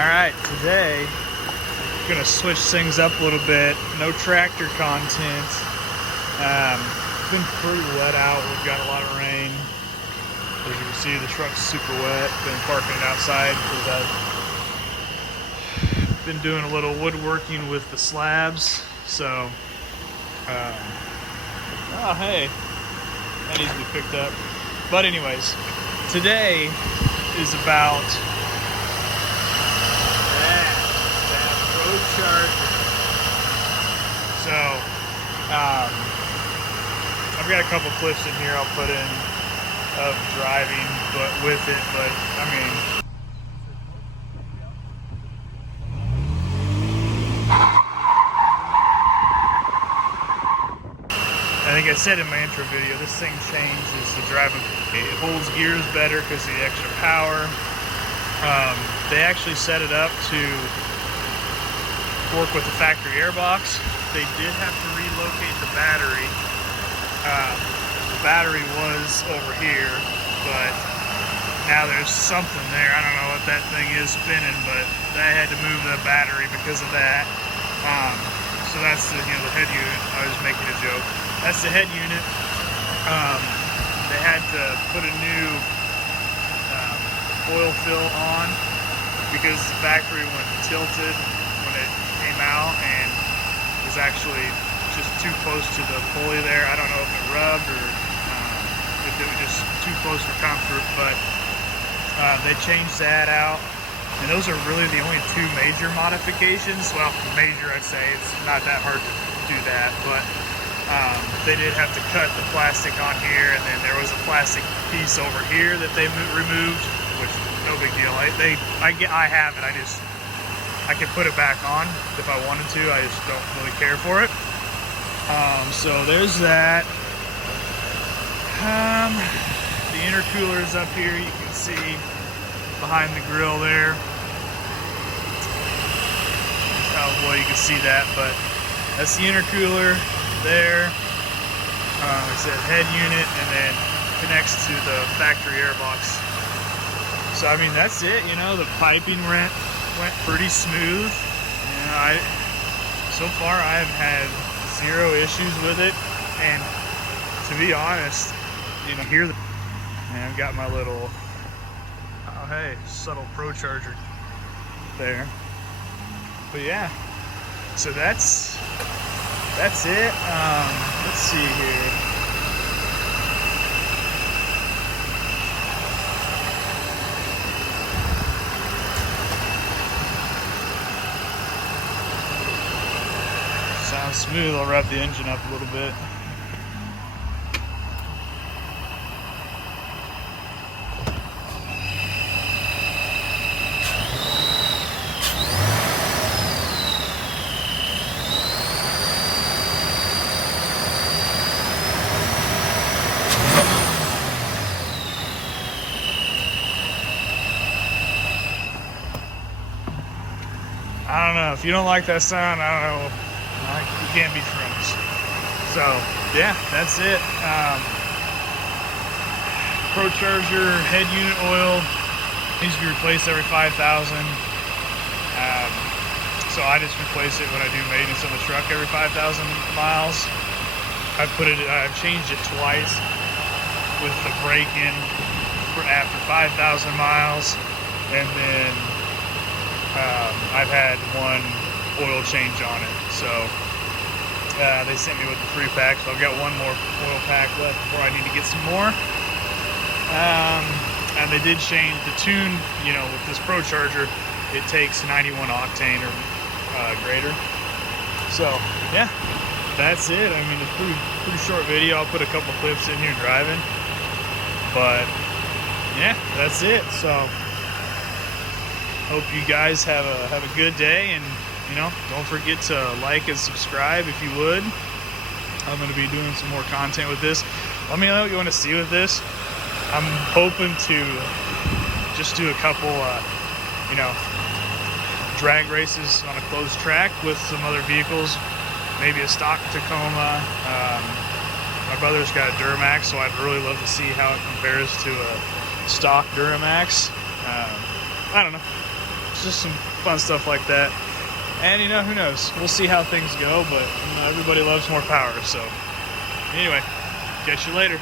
Alright, today I'm gonna switch things up a little bit. No tractor content. It's been pretty wet out. We've got a lot of rain. As you can see, the truck's super wet. Been parking it outside because I've been doing a little woodworking with the slabs. So, oh hey, that needs to be picked up. But anyways, today is about that road chart. So, I've got a couple clips in here I'll put in of driving, but with it. But I mean, I think I said in my intro video, this thing changes the driving. It holds gears better because of the extra power. They actually set it up to work with the factory airbox. They did have to relocate the battery. The battery was over here, but now there's something there. I don't know what that thing is spinning, but I had to move the battery because of that. So that's the head unit. I was making a joke. That's the head unit. They had to put a new oil fill on because the factory went tilted when it came out and was actually just too close to the pulley there. I don't know if it rubbed or if it was just too close for comfort, but they changed that out. And those are really the only two major modifications. Well, major, I'd say. It's not that hard to do that, but they did have to cut the plastic on here, and then there was a plastic piece over here that they removed, which no big deal. I have it. I can put it back on if I wanted to. I just don't really care for it. So there's that. The intercooler is up here. You can see behind the grill there. How well you can see that, but that's the intercooler there. It says head unit and then connects to the factory airbox. So I mean that's it. The piping went pretty smooth. So far I've had zero issues with it, and to be honest, here and I've got my little subtle Pro Charger there. But yeah, so that's it. Let's see here. Sounds smooth. I'll wrap the engine up a little bit. I don't know. If you don't like that sound, I don't know. We can't be friends. So, yeah, that's it. Pro Charger head unit oil needs to be replaced every 5,000. So I just replace it when I do maintenance on the truck every 5,000 miles. I've changed it twice with the break-in after 5,000 miles, and then I've had one oil change on it. So they sent me with the 3-pack, so I've got one more oil pack left before I need to get some more. And they did change the tune, with this Pro Charger, it takes 91 octane or greater. So yeah, that's it. I mean, it's pretty short video. I'll put a couple clips in here driving, but yeah, that's it. So hope you guys have a good day, and don't forget to like and subscribe if you would. I'm going to be doing some more content with this. Let me know what you want to see with this. I'm hoping to just do a couple drag races on a closed track with some other vehicles, maybe a stock Tacoma. My brother's got a Duramax, so I'd really love to see how it compares to a stock Duramax. I don't know. it's just some fun stuff like that. And, you know, who knows? We'll see how things go, but, you know, everybody loves more power. So, anyway, catch you later.